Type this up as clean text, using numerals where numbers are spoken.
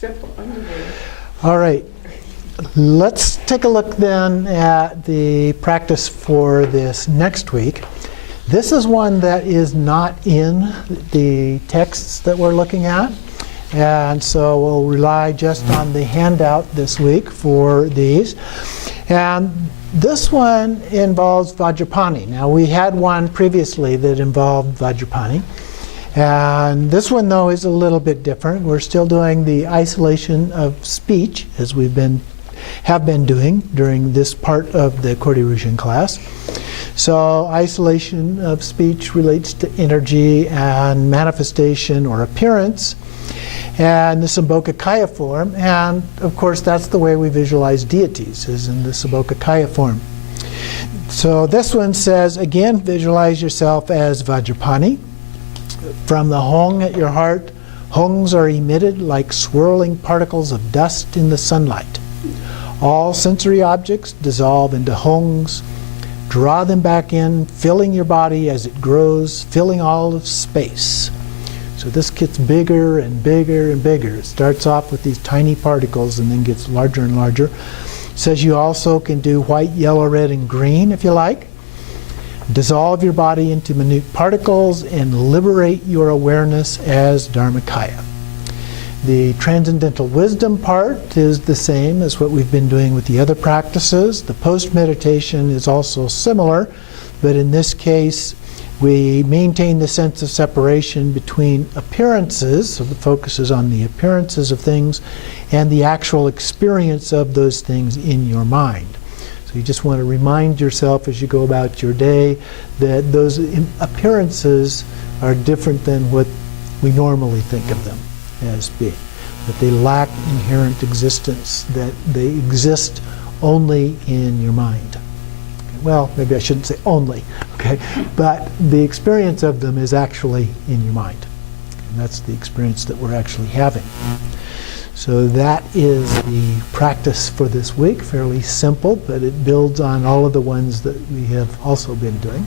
Simple underwear. All right. Let's take a look then at the practice for this next week. This is one that is not in the texts that we're looking at. And so we'll rely just on the handout this week for these. And this one involves Vajrapani. Now, we had one previously that involved Vajrapani. And this one, though, is a little bit different. We're still doing the isolation of speech, as we have been doing during this part of the Khorde Rushen class. So isolation of speech relates to energy and manifestation or appearance, and the Sambhogakaya form. And, of course, that's the way we visualize deities, is in the Sambhogakaya form. So this one says, again, visualize yourself as Vajrapani. From the Hong at your heart, Hongs are emitted like swirling particles of dust in the sunlight. All sensory objects dissolve into Hongs. Draw them back in, filling your body as it grows, filling all of space. So this gets bigger and bigger and bigger. It starts off with these tiny particles and then gets larger and larger. It says you also can do white, yellow, red, and green if you like. Dissolve your body into minute particles and liberate your awareness as Dharmakaya. The transcendental wisdom part is the same as what we've been doing with the other practices. The post-meditation is also similar, but in this case we maintain the sense of separation between appearances, so the focus is on the appearances of things, and the actual experience of those things in your mind. So you just want to remind yourself as you go about your day that those appearances are different than what we normally think of them as being. That they lack inherent existence, that they exist only in your mind. Well, maybe I shouldn't say only, okay? But the experience of them is actually in your mind. And that's the experience that we're actually having. So that is the practice for this week. Fairly simple, but it builds on all of the ones that we have also been doing.